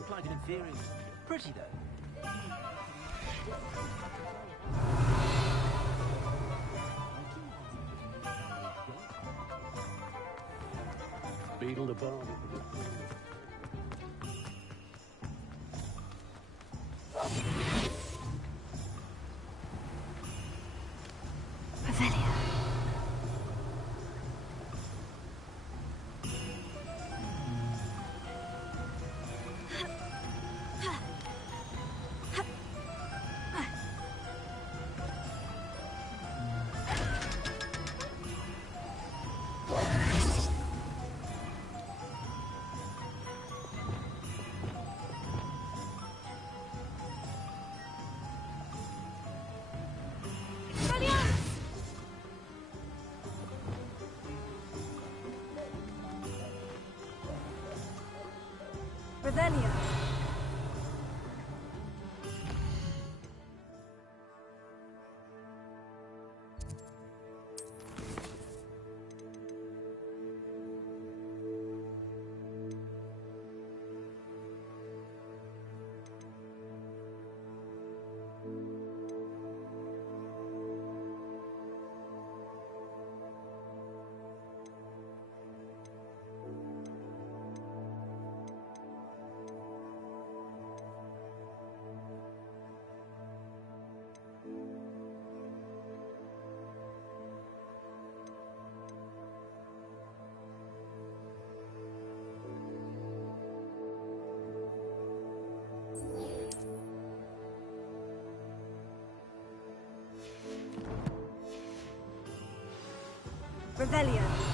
Looked like an inferior. Pretty, though. Beetle the bomb. Revelio. Revelio. Revelio.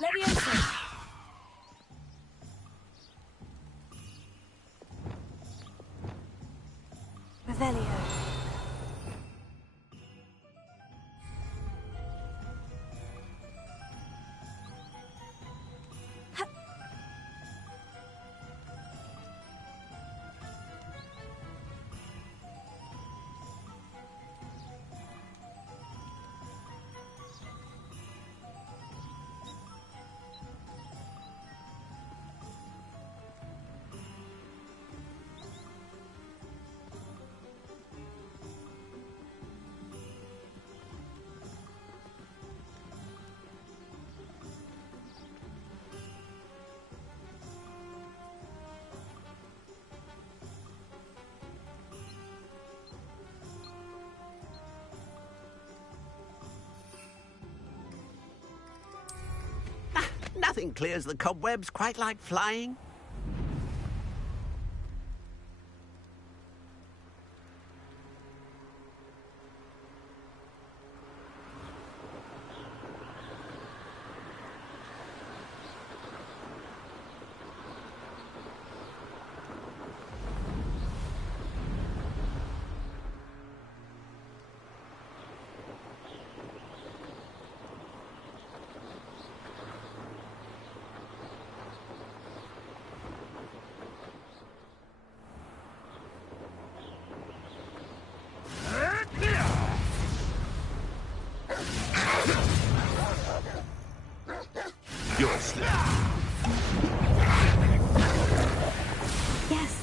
Leviosa. Revelio. Nothing clears the cobwebs quite like flying. You're asleep. Yes.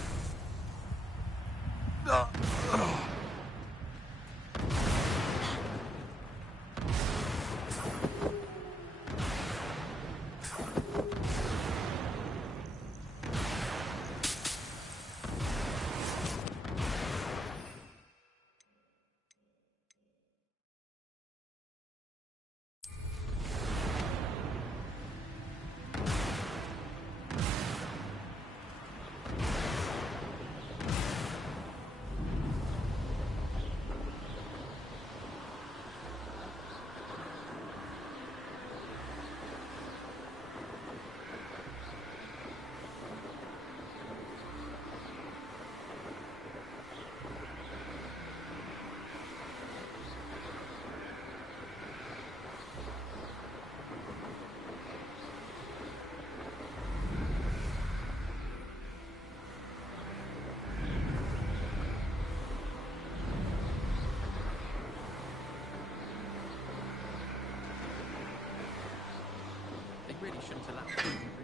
They really shouldn't allow children.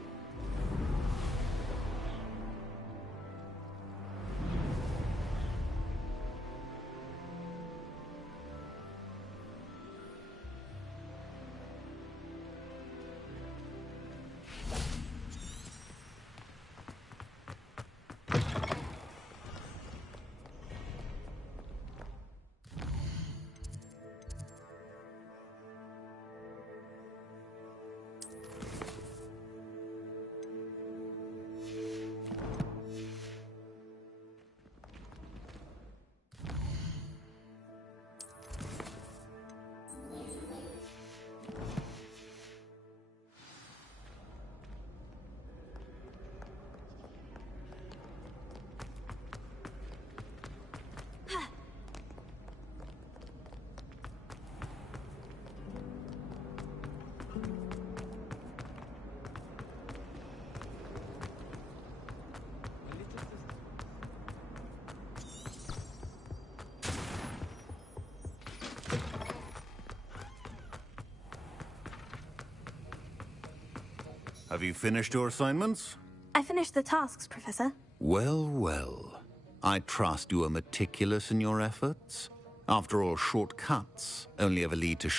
Have you finished your assignments? I finished the tasks, Professor. Well, well. I trust you are meticulous in your efforts. After all, shortcuts only ever lead to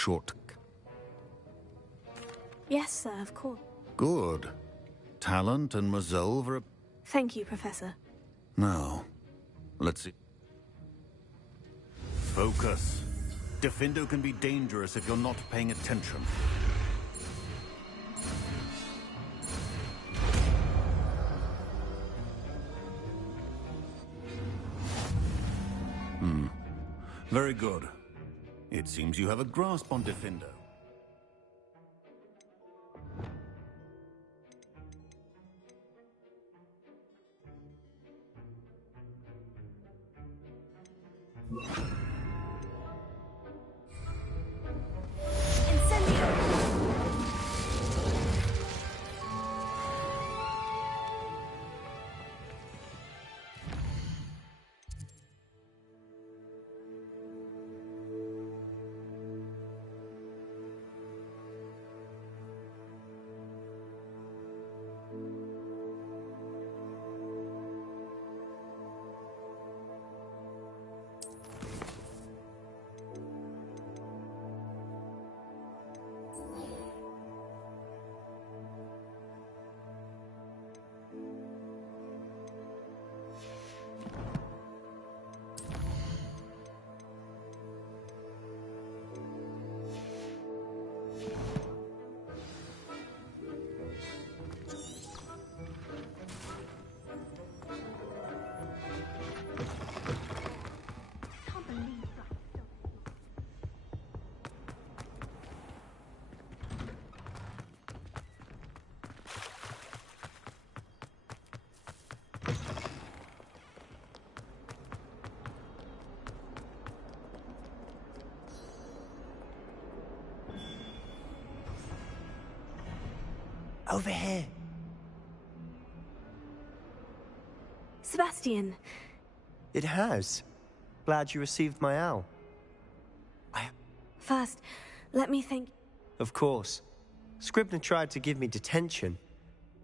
Yes, sir, of course. Good. Talent and resolve are... Thank you, Professor. Now, let's see. Focus. Diffindo can be dangerous if you're not paying attention. Very good. It seems you have a grasp on Diffindo. Over here. Sebastian. It has. Glad you received my owl. First, Let me think. Of course. Scribner tried to give me detention,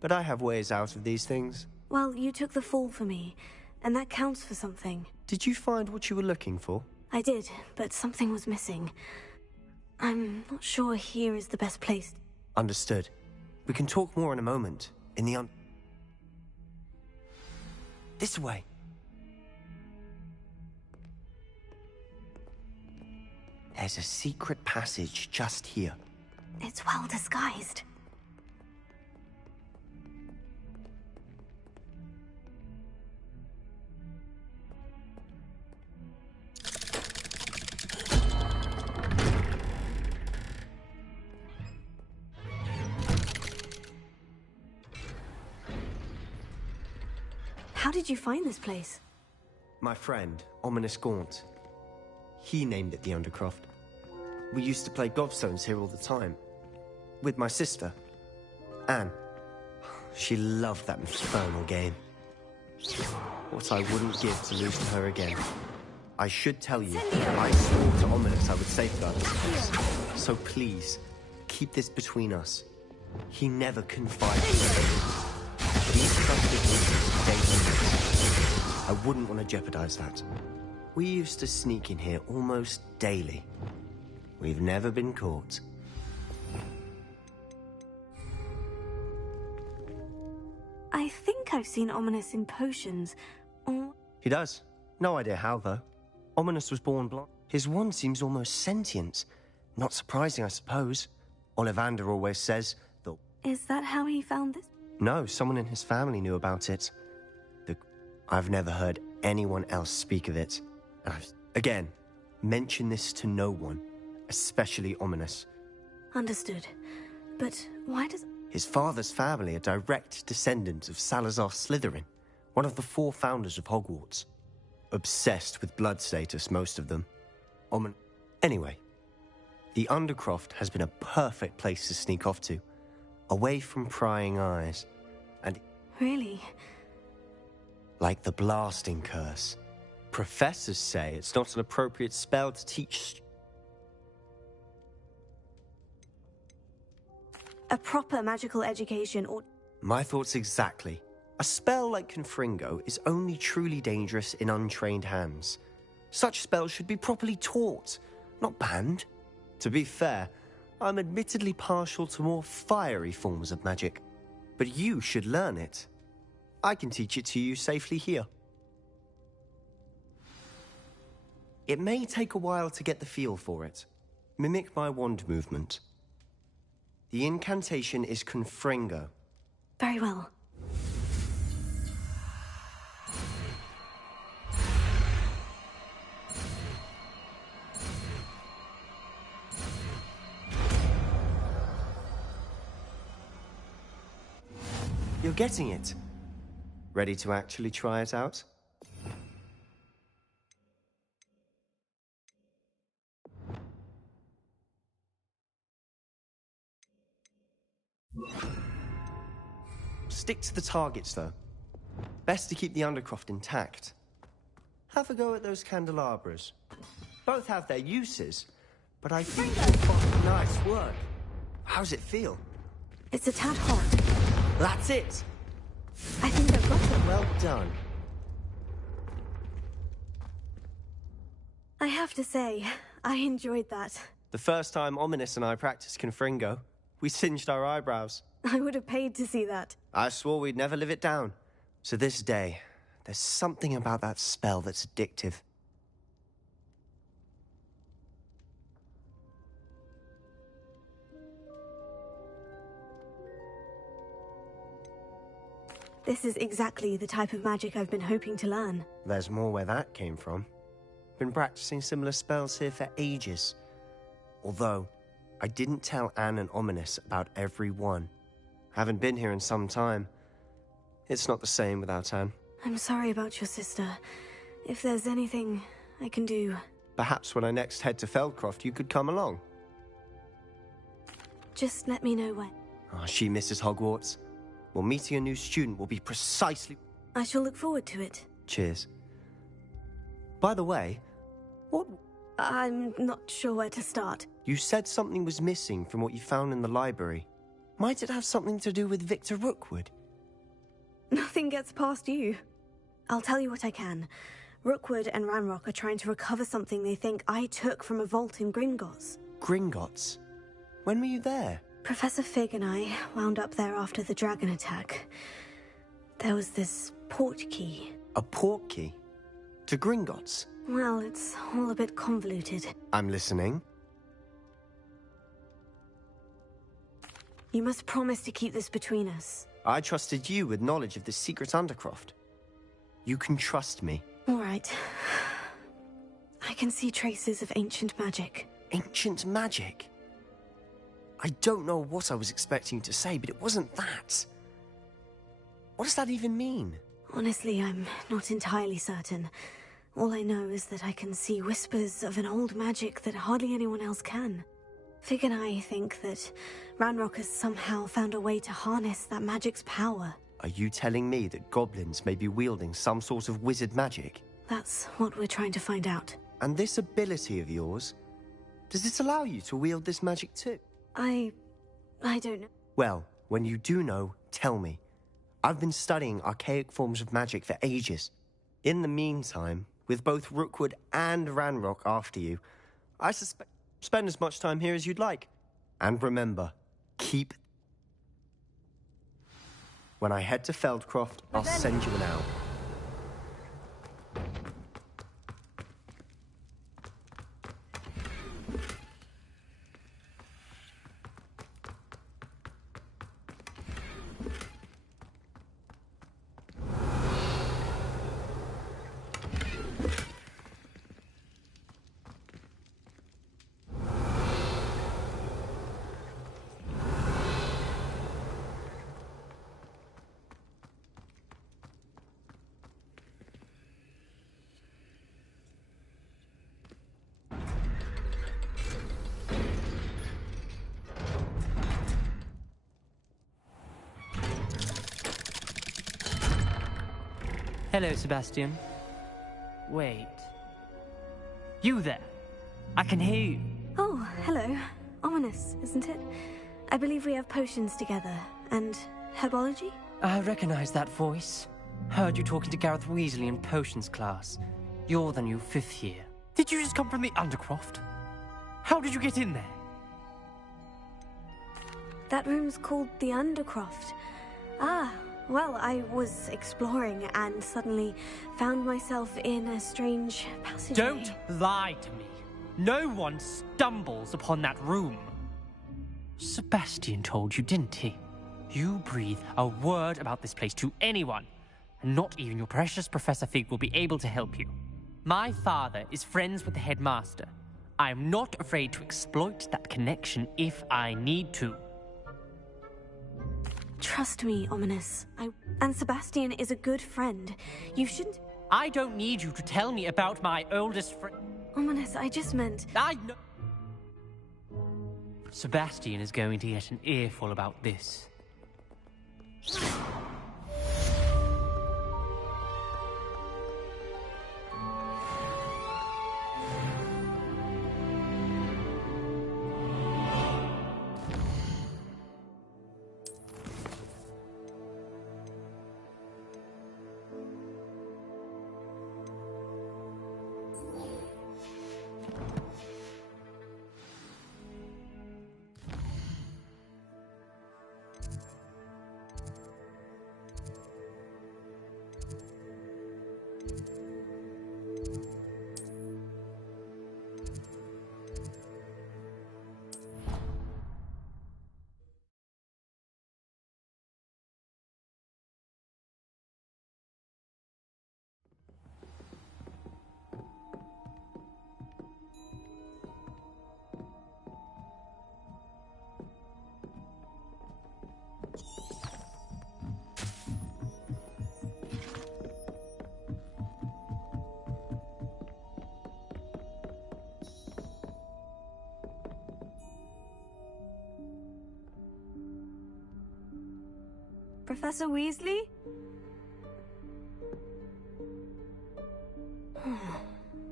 but I have ways out of these things. Well, you took the fall for me, and that counts for something. Did you find what you were looking for? I did, but something was missing. I'm not sure here is the best place. Understood. We can talk more in a moment. In the This way. There's a secret passage just here. It's well disguised. How did you find this place? My friend, Ominous Gaunt. He named it the Undercroft. We used to play gobstones here all the time. With my sister, Anne. She loved that infernal game. What I wouldn't give to lose to her again. I should tell you that I swore to Ominous I would safeguard us. So please, keep this between us. He never confided in me. He trusted me daily. I wouldn't want to jeopardize that. We used to sneak in here almost daily. We've never been caught. I think I've seen Ominous in potions, or... He does. No idea how, though. Ominous was born blind. His wand seems almost sentient. Not surprising, I suppose. Ollivander always says that... Is that how he found this? No, someone in his family knew about it. I've never heard anyone else speak of it. And again, mention this to no one, especially Ominous. Understood. But why does... His father's family are direct descendants of Salazar Slytherin, one of the 4 founders of Hogwarts. Obsessed with blood status, most of them. Anyway, the Undercroft has been a perfect place to sneak off to, away from prying eyes. And... Really? Like the blasting curse. Professors say it's not an appropriate spell to teach... A proper magical education, or... My thoughts exactly. A spell like Confringo is only truly dangerous in untrained hands. Such spells should be properly taught, not banned. To be fair, I'm admittedly partial to more fiery forms of magic. But you should learn it. I can teach it to you safely here. It may take a while to get the feel for it. Mimic my wand movement. The incantation is Confringo. Very well. You're getting it. Ready to actually try it out? Stick to the targets, though. Best to keep the Undercroft intact. Have a go at those candelabras. Both have their uses, but I think they're nice work. How's it feel? It's a tad hot. That's it! I think I've got it. Well done. I have to say, I enjoyed that. The first time Ominous and I practiced Confringo, we singed our eyebrows. I would have paid to see that. I swore we'd never live it down. To this day, there's something about that spell that's addictive. This is exactly the type of magic I've been hoping to learn. There's more where that came from. Been practicing similar spells here for ages. Although, I didn't tell Anne and Ominous about every one. Haven't been here in some time. It's not the same without Anne. I'm sorry about your sister. If there's anything I can do... Perhaps when I next head to Feldcroft, you could come along. Just let me know when. Oh, she misses Hogwarts. Well, meeting a new student will be precisely... I shall look forward to it. Cheers. By the way, what... I'm not sure where to start. You said something was missing from what you found in the library. Might it have something to do with Victor Rookwood? Nothing gets past you. I'll tell you what I can. Rookwood and Ranrock are trying to recover something they think I took from a vault in Gringotts. Gringotts? When were you there? Professor Fig and I wound up there after the dragon attack. There was this port key. A port key? To Gringotts? Well, it's all a bit convoluted. I'm listening. You must promise to keep this between us. I trusted you with knowledge of the secret Undercroft. You can trust me. All right. I can see traces of ancient magic. Ancient magic? I don't know what I was expecting to say, but it wasn't that. What does that even mean? Honestly, I'm not entirely certain. All I know is that I can see whispers of an old magic that hardly anyone else can. Fig and I think that Ranrock has somehow found a way to harness that magic's power. Are you telling me that goblins may be wielding some sort of wizard magic? That's what we're trying to find out. And this ability of yours, does it allow you to wield this magic too? I don't know. Well, when you do know, tell me. I've been studying archaic forms of magic for ages. In the meantime, with both Rookwood and Ranrock after you, I suspect spend as much time here as you'd like. And remember, keep... When I head to Feldcroft, I'll send you an owl. Hello, Sebastian. Wait. You there? I can hear you. Oh, hello. Ominous, isn't it? I believe we have potions together. And herbology? I recognize that voice. Heard you talking to Gareth Weasley in potions class. You're the new 5th year. Did you just come from the Undercroft? How did you get in there? That room's called the Undercroft. Ah, well, I was exploring and suddenly found myself in a strange passageway. Don't lie to me. No one stumbles upon that room. Sebastian told you, didn't he? You breathe a word about this place to anyone, and not even your precious Professor Fig will be able to help you. My father is friends with the headmaster. I am not afraid to exploit that connection if I need to. Trust me, Ominous. And Sebastian is a good friend. You shouldn't... I don't need you to tell me about my oldest friend. Ominous, I just meant... I know... Sebastian is going to get an earful about this. Professor Weasley?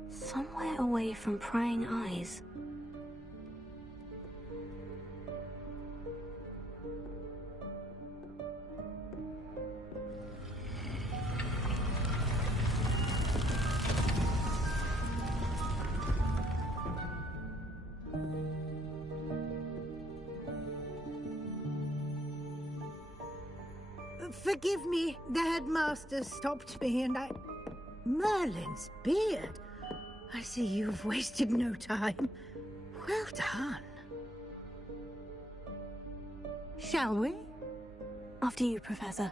Somewhere away from prying eyes. Forgive me. The headmaster stopped me and I... Merlin's beard. I see you've wasted no time. Well done. Shall we? After you, Professor.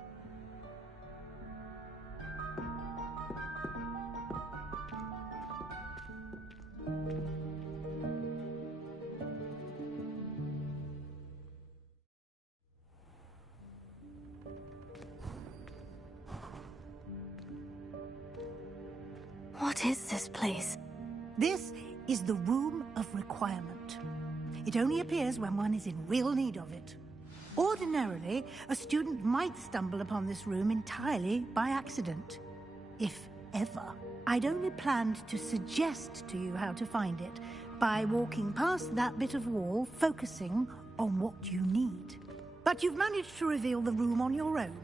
What is this place? This is the Room of Requirement. It only appears when one is in real need of it. Ordinarily, a student might stumble upon this room entirely by accident. If ever. I'd only planned to suggest to you how to find it by walking past that bit of wall, focusing on what you need. But you've managed to reveal the room on your own.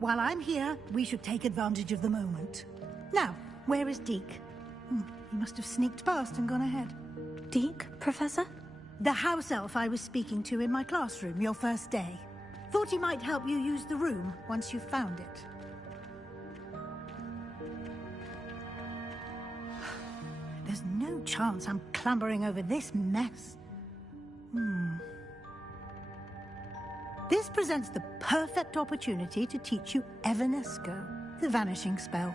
While I'm here, we should take advantage of the moment. Now, where is Deke? He must have sneaked past and gone ahead. Deke, Professor? The house elf I was speaking to in my classroom your first day. Thought he might help you use the room once you've found it. There's no chance I'm clambering over this mess. This presents the perfect opportunity to teach you Evanesco, the vanishing spell.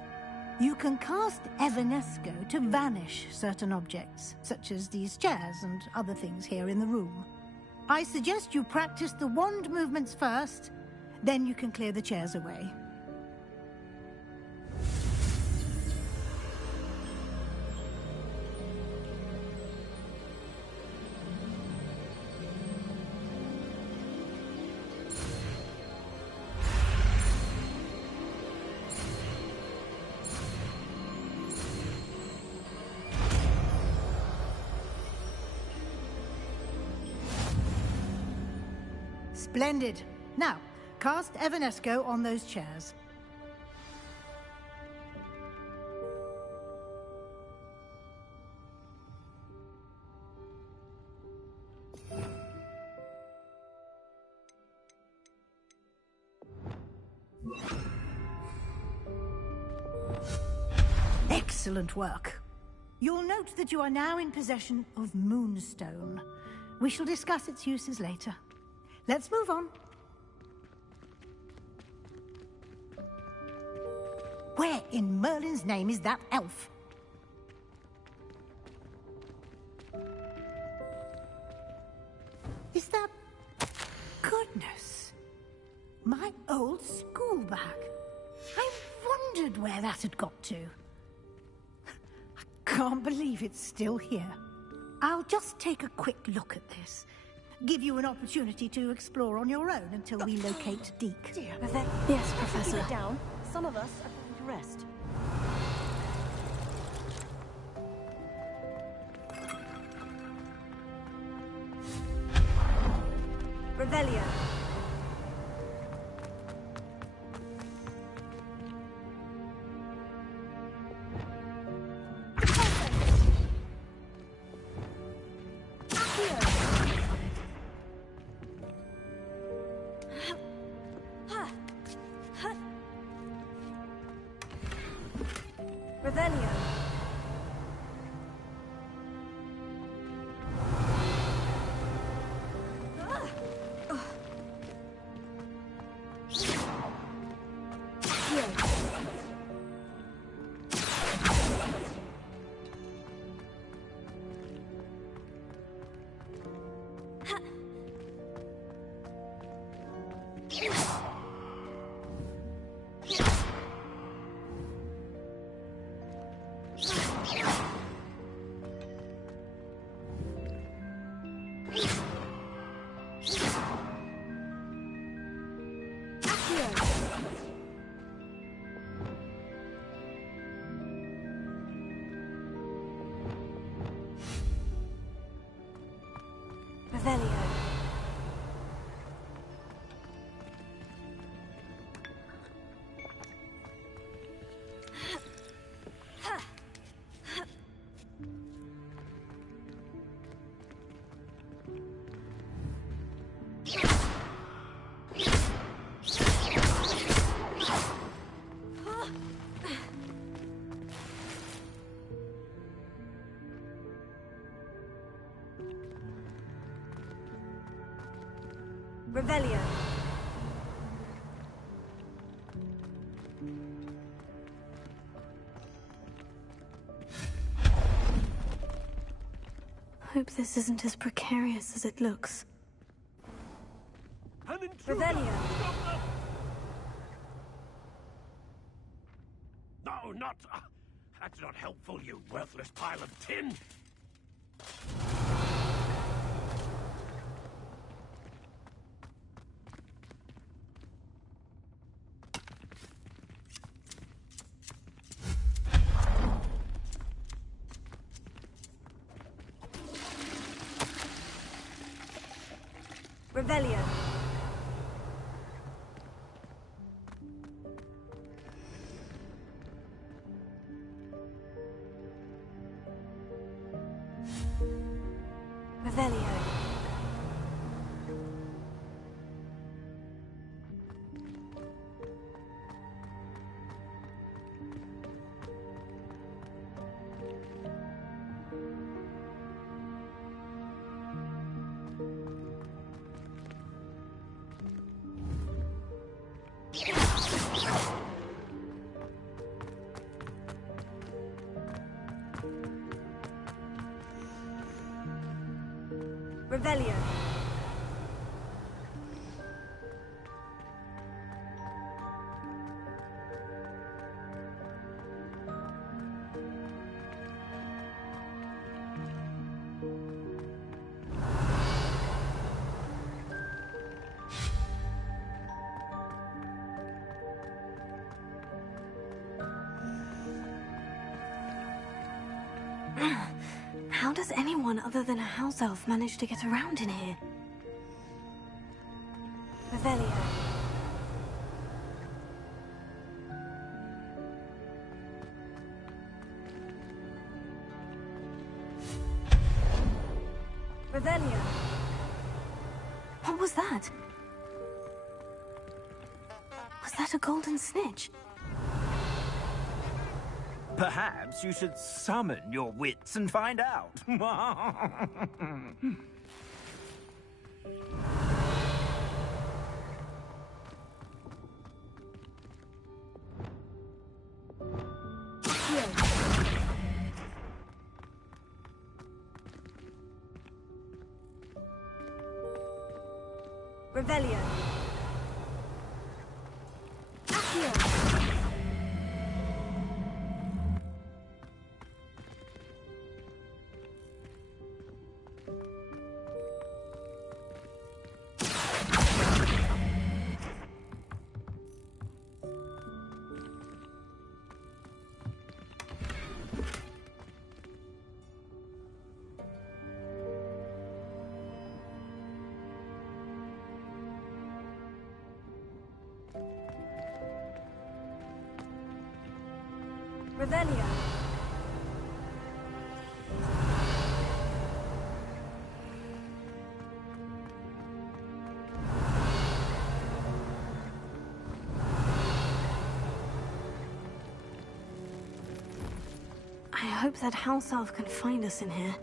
You can cast Evanesco to vanish certain objects, such as these chairs and other things here in the room. I suggest you practice the wand movements first, then you can clear the chairs away. Splendid. Now, cast Evanesco on those chairs. Excellent work. You'll note that you are now in possession of Moonstone. We shall discuss its uses later. Let's move on. Where in Merlin's name is that elf? Is that... Goodness. My old school bag. I wondered where that had got to. I can't believe it's still here. I'll just take a quick look at this. Give you an opportunity to explore on your own until we locate Deke. Yes, Professor. Keep it down. Some of us are going to rest. Revelio. Revelio. Revelio. Revelio. Hope this isn't as precarious as it looks. An intruder! Revelio. Stop them! No, not... that's not helpful, you worthless pile of tin! Revelio. Revelio. Revelio. How does anyone other than a house elf manage to get around in here? Revelio. Revelio. What was that? Was that a golden snitch? Perhaps you should summon your wits and find out. Revelio. Accio. Revelio. I hope that house elf can find us in here.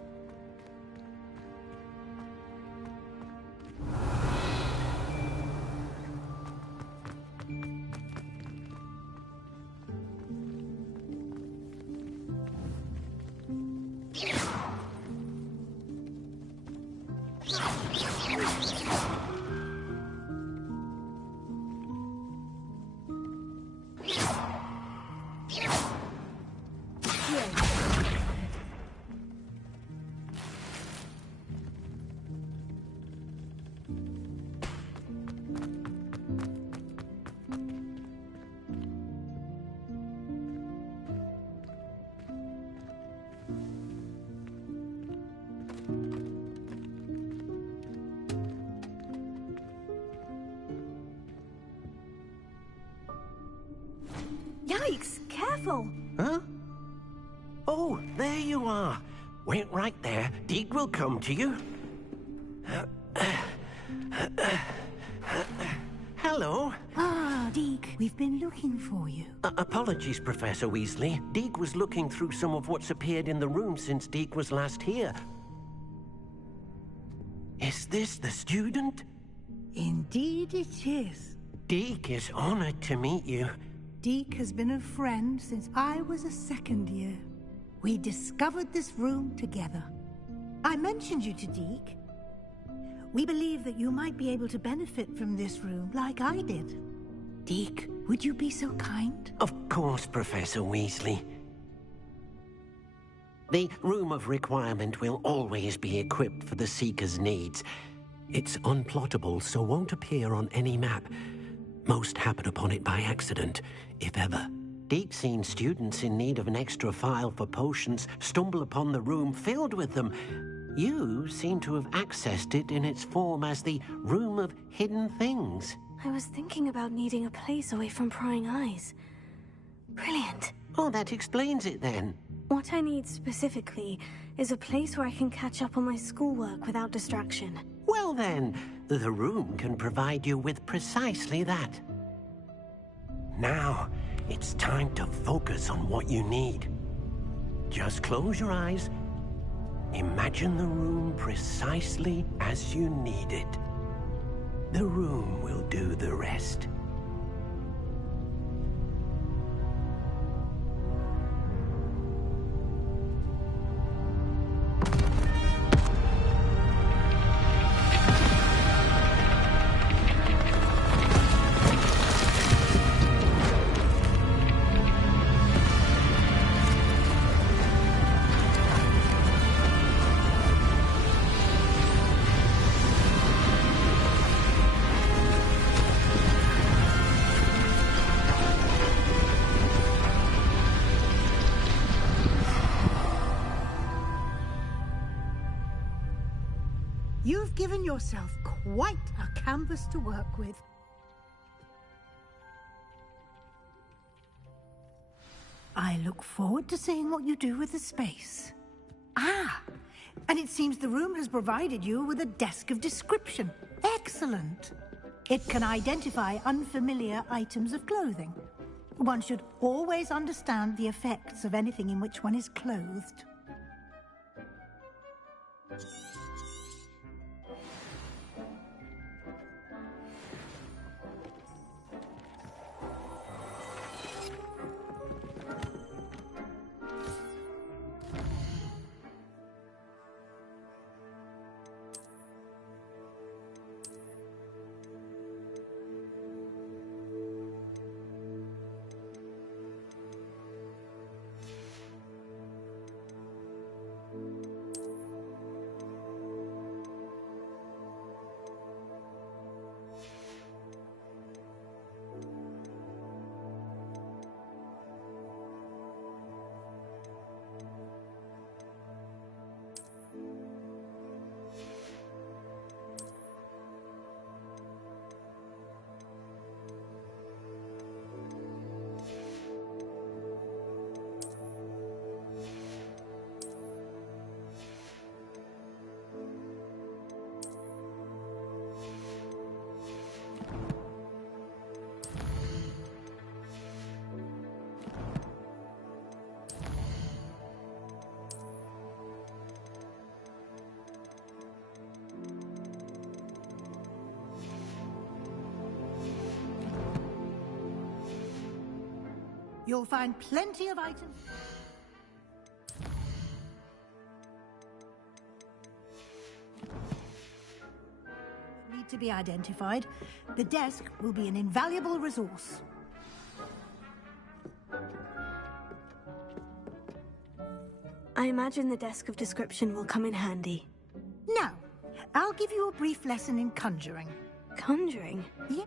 Yikes! Careful! Huh? Oh, there you are. Wait right there. Deek will come to you. Hello. Ah, Deke, we've been looking for you. Apologies, Professor Weasley. Deek was looking through some of what's appeared in the room since Deek was last here. Is this the student? Indeed it is. Deke is honored to meet you. Deke has been a friend since I was a second year. We discovered this room together. I mentioned you to Deke. We believe that you might be able to benefit from this room like I did. Deke, would you be so kind? Of course, Professor Weasley. The Room of Requirement will always be equipped for the Seeker's needs. It's unplottable, so won't appear on any map. Most happen upon it by accident, if ever. Deke's seen students in need of an extra file for potions stumble upon the room filled with them. You seem to have accessed it in its form as the Room of Hidden Things. I was thinking about needing a place away from prying eyes. Brilliant. Oh, that explains it then. What I need specifically is a place where I can catch up on my schoolwork without distraction. Well then, the room can provide you with precisely that. Now, it's time to focus on what you need. Just close your eyes. Imagine the room precisely as you need it. The room will do the rest. You've given yourself quite a canvas to work with. I look forward to seeing what you do with the space. Ah, and it seems the room has provided you with a desk of description. Excellent. It can identify unfamiliar items of clothing. One should always understand the effects of anything in which one is clothed. You'll find plenty of items. Need to be identified. The desk will be an invaluable resource. I imagine the desk of description will come in handy. Now, I'll give you a brief lesson in conjuring. Conjuring? Yeah.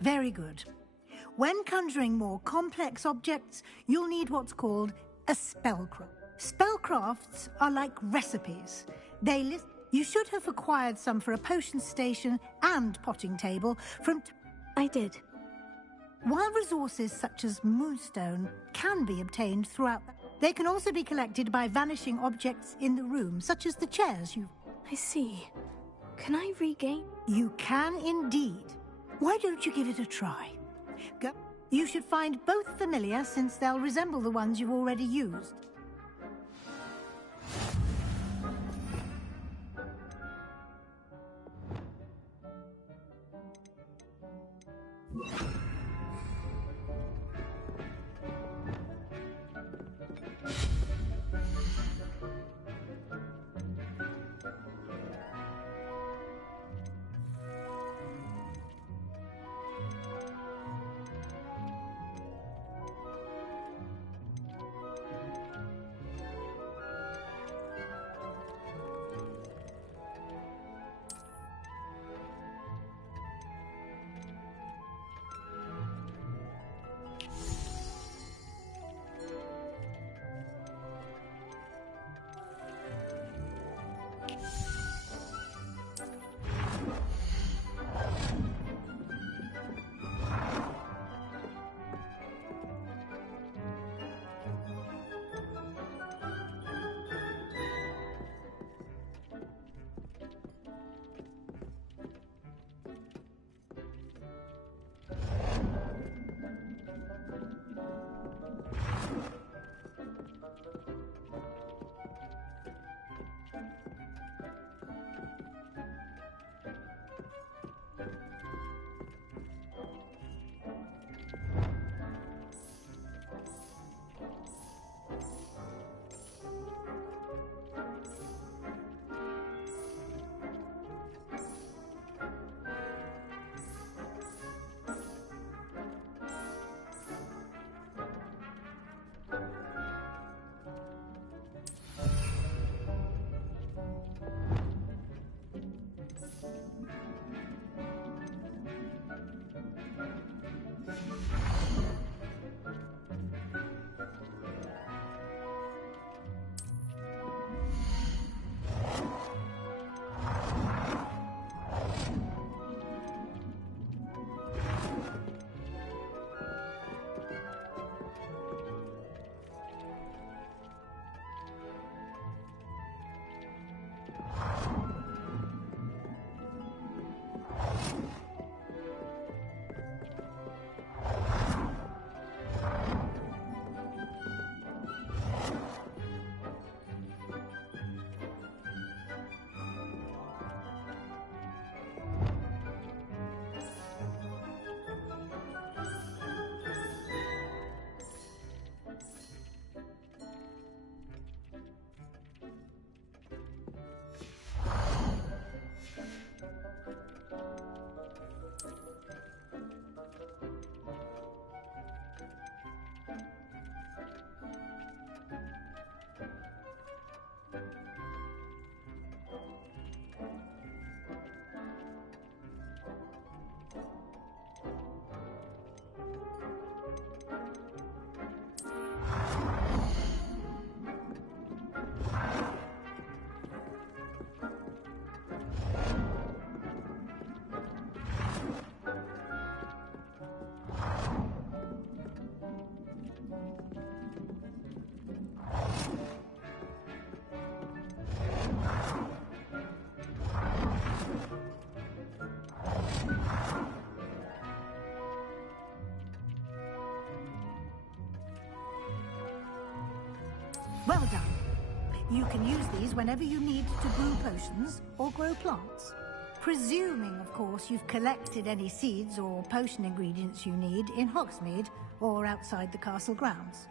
Very good. When conjuring more complex objects, you'll need what's called a spellcraft. Spellcrafts are like recipes. You should have acquired some for a potion station and potting table from... I did. While resources such as moonstone can be obtained throughout, they can also be collected by vanishing objects in the room, such as the chairs you... I see. Can I regain? You can indeed. Why don't you give it a try? Go. You should find both familiar, since they'll resemble the ones you've already used. Well done. You can use these whenever you need to brew potions or grow plants. Presuming, of course, you've collected any seeds or potion ingredients you need in Hogsmeade or outside the castle grounds.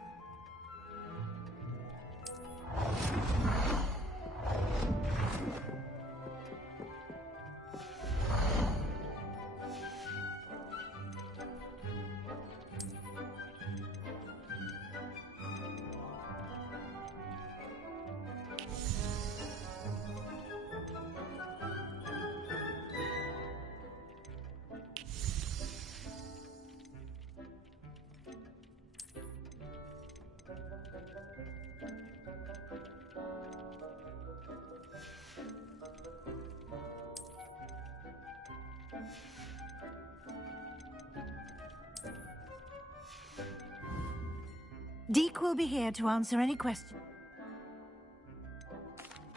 Deke will be here to answer any questions.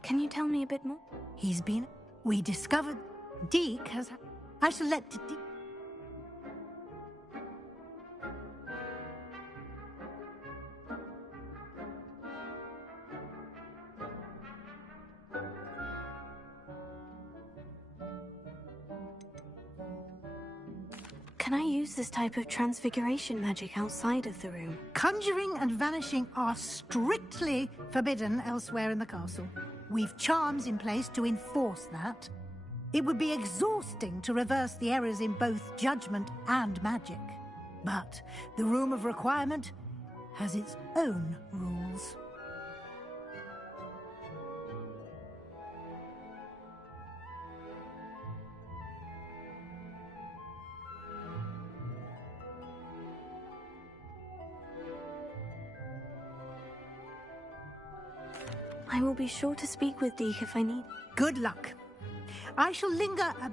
Can you tell me a bit more? He's been... We discovered Deke has... I shall let Deke... Can I use this type of transfiguration magic outside of the room? Conjuring and vanishing are strictly forbidden elsewhere in the castle. We've charms in place to enforce that. It would be exhausting to reverse the errors in both judgment and magic. But the Room of Requirement has its own rules. I will be sure to speak with Deke if I need. Good luck. I shall linger a...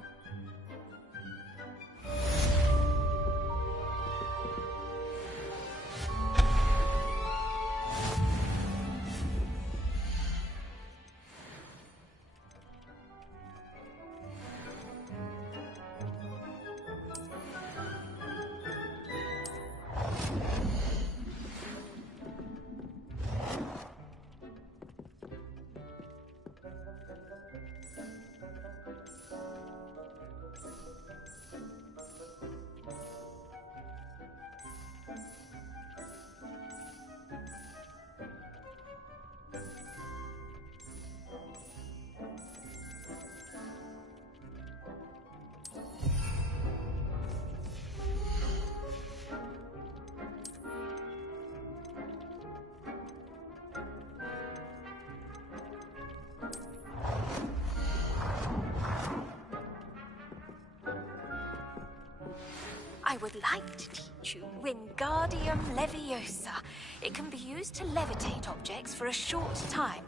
I would like to teach you Wingardium Leviosa. It can be used to levitate objects for a short time.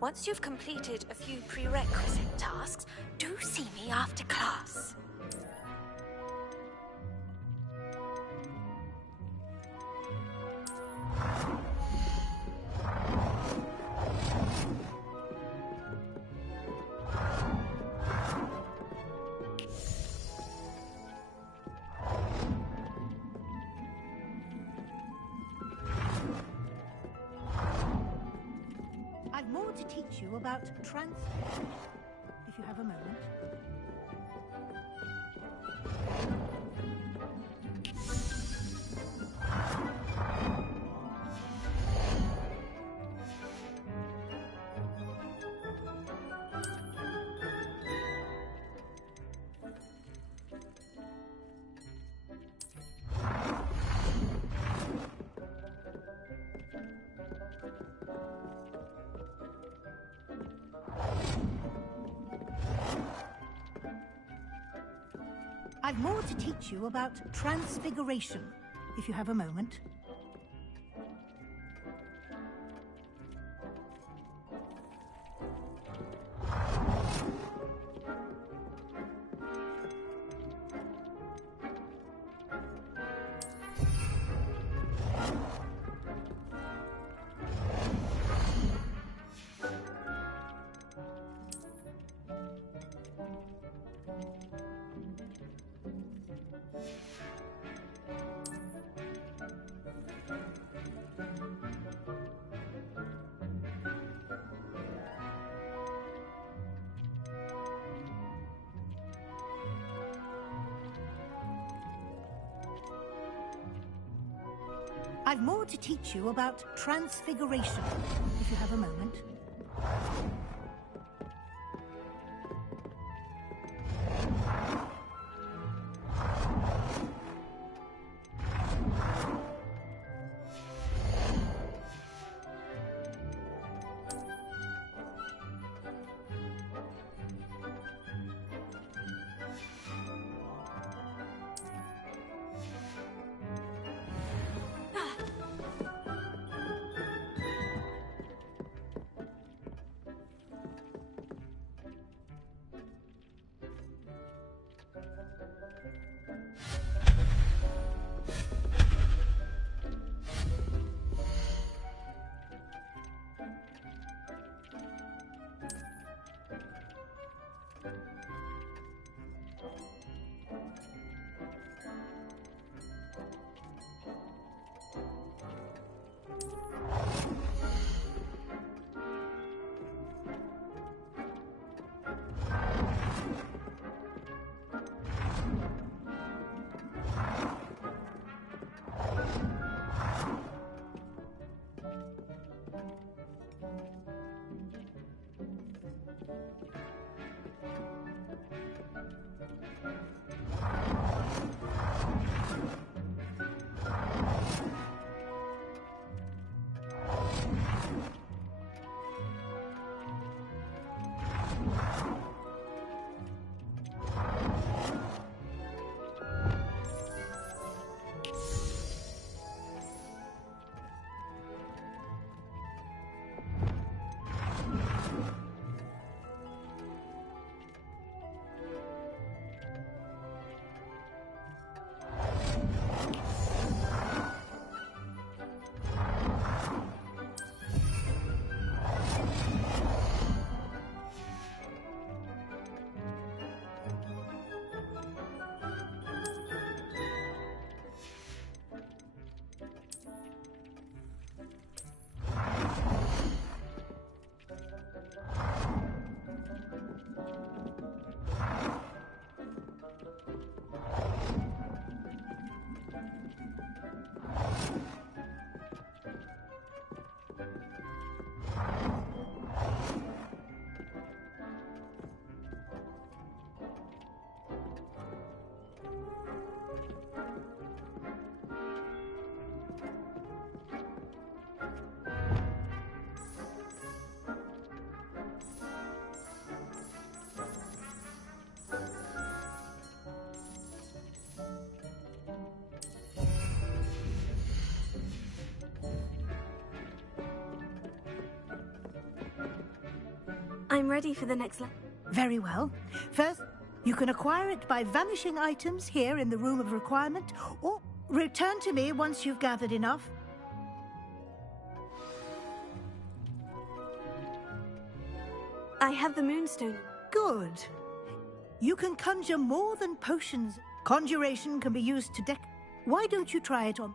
Once you've completed a few prerequisite tasks, do see me after class. I've more to teach you about if you have a moment. I've more to teach you about transfiguration, if you have a moment. I've more to teach you about transfiguration, if you have a moment. I'm ready for the next Very well. First, you can acquire it by vanishing items here in the Room of Requirement, or return to me once you've gathered enough. I have the Moonstone. Good. You can conjure more than potions. Conjuration can be used to deck. Why don't you try it on?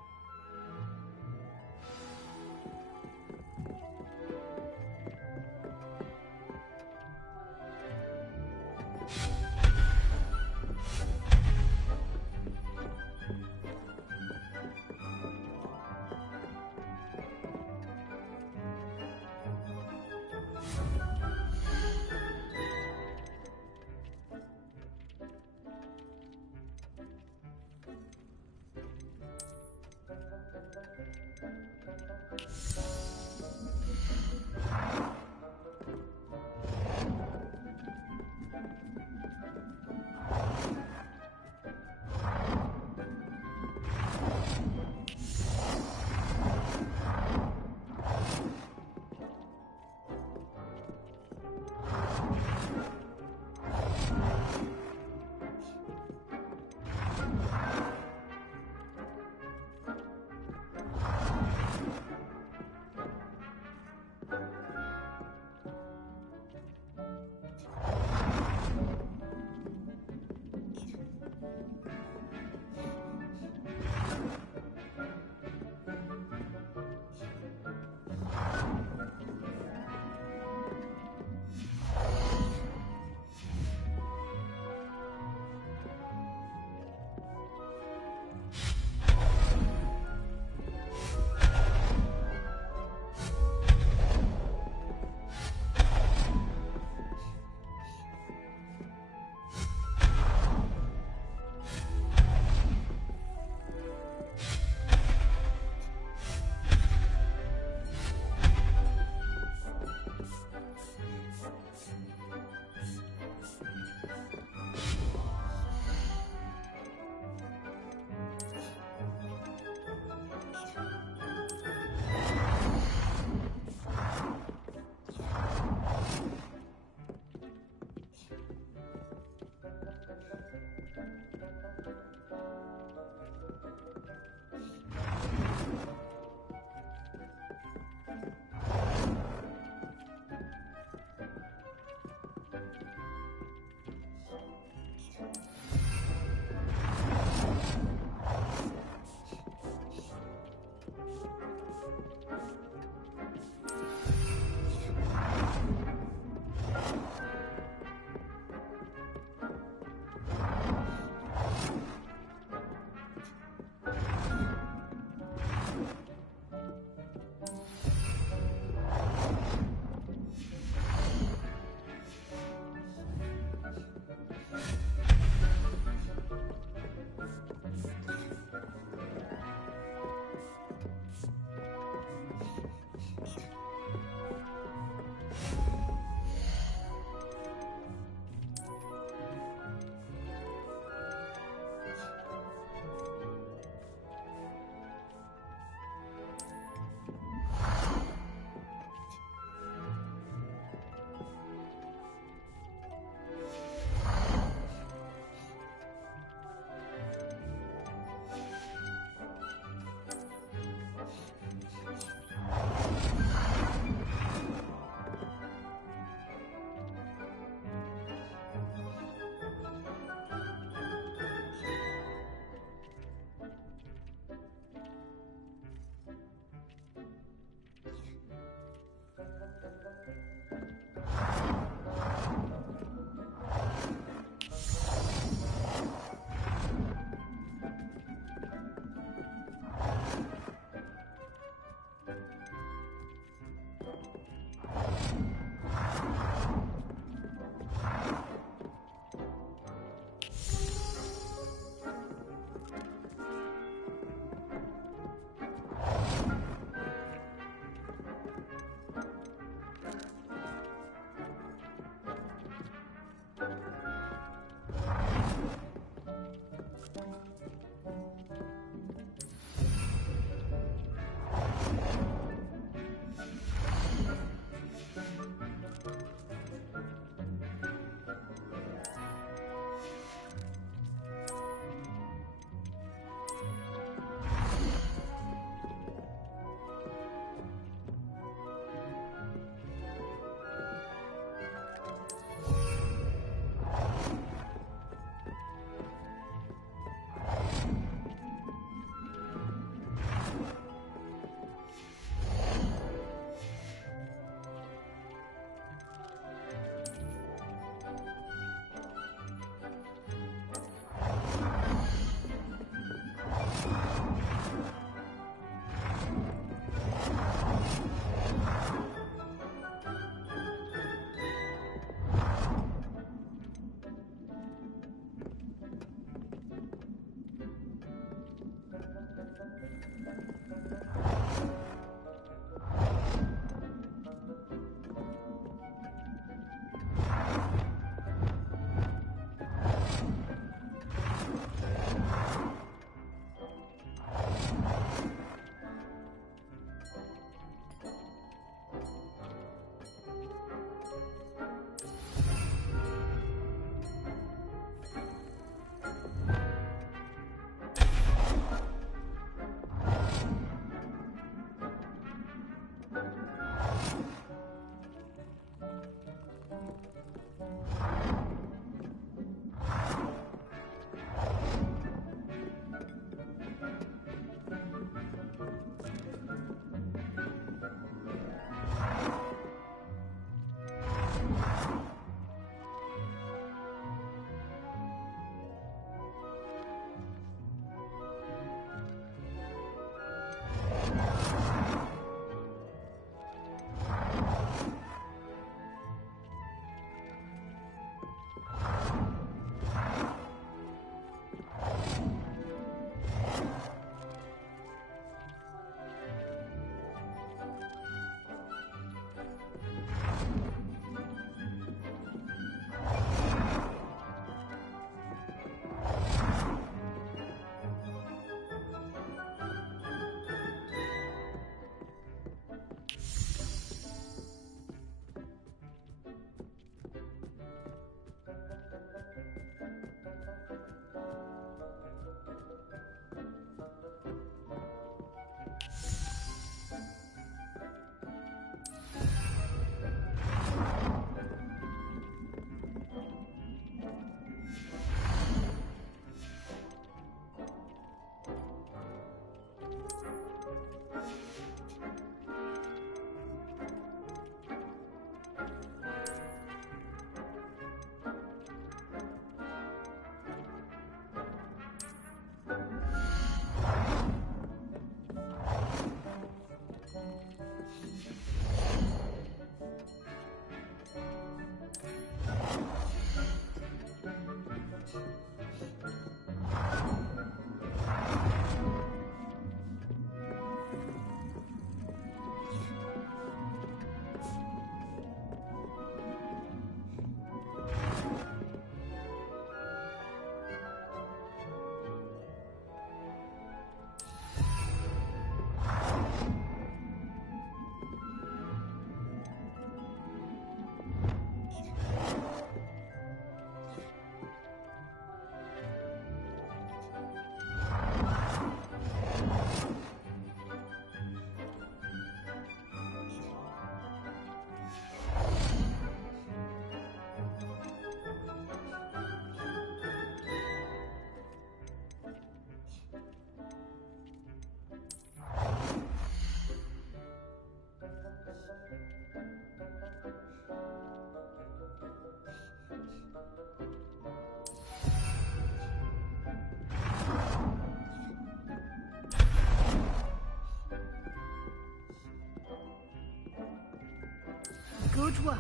Good work.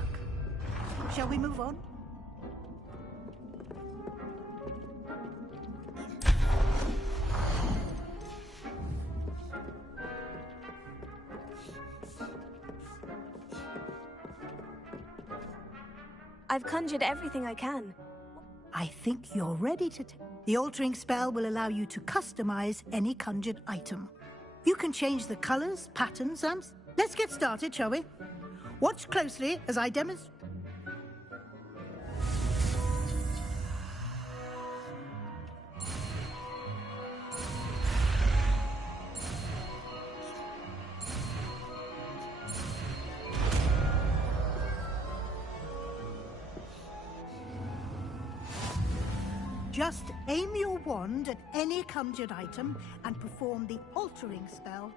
Shall we move on? I've conjured everything I can. I think you're ready to The altering spell will allow you to customize any conjured item. You can change the colors, patterns, and... Let's get started, shall we? Watch closely as I demonstrate. Just aim your wand at any conjured item and perform the altering spell.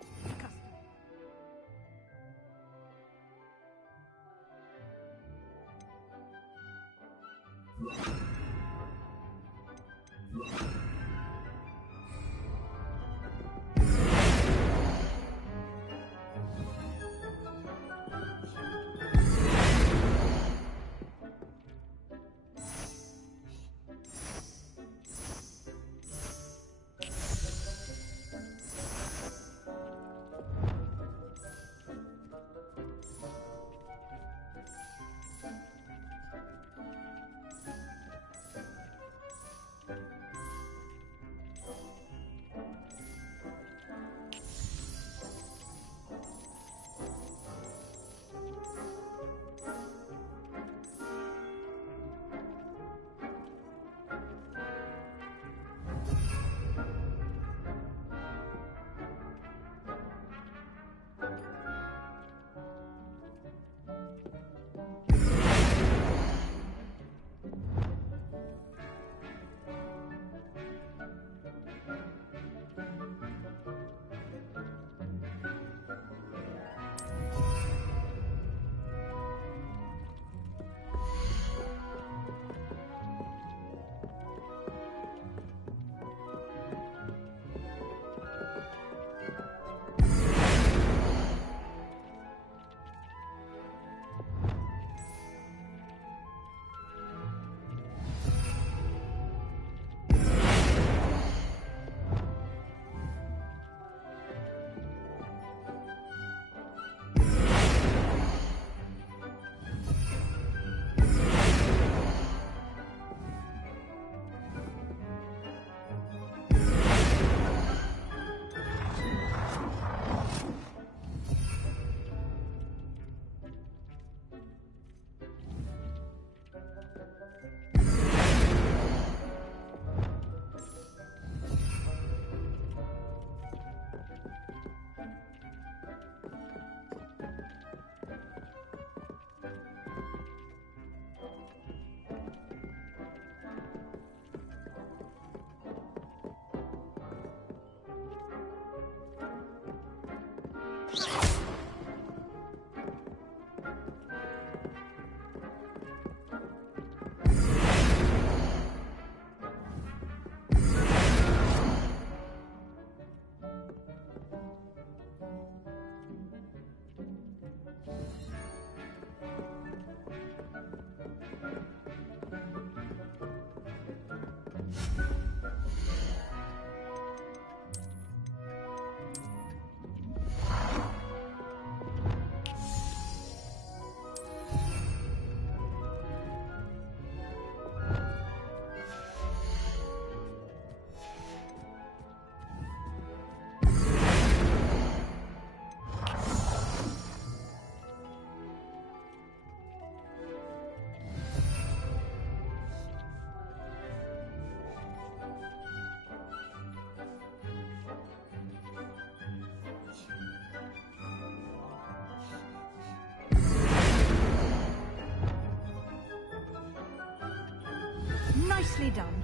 Nicely done.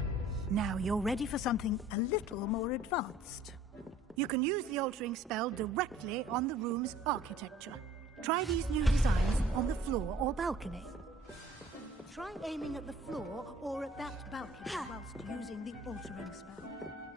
Now you're ready for something a little more advanced. You can use the altering spell directly on the room's architecture. Try these new designs on the floor or balcony. Try aiming at the floor or at that balcony whilst using the altering spell.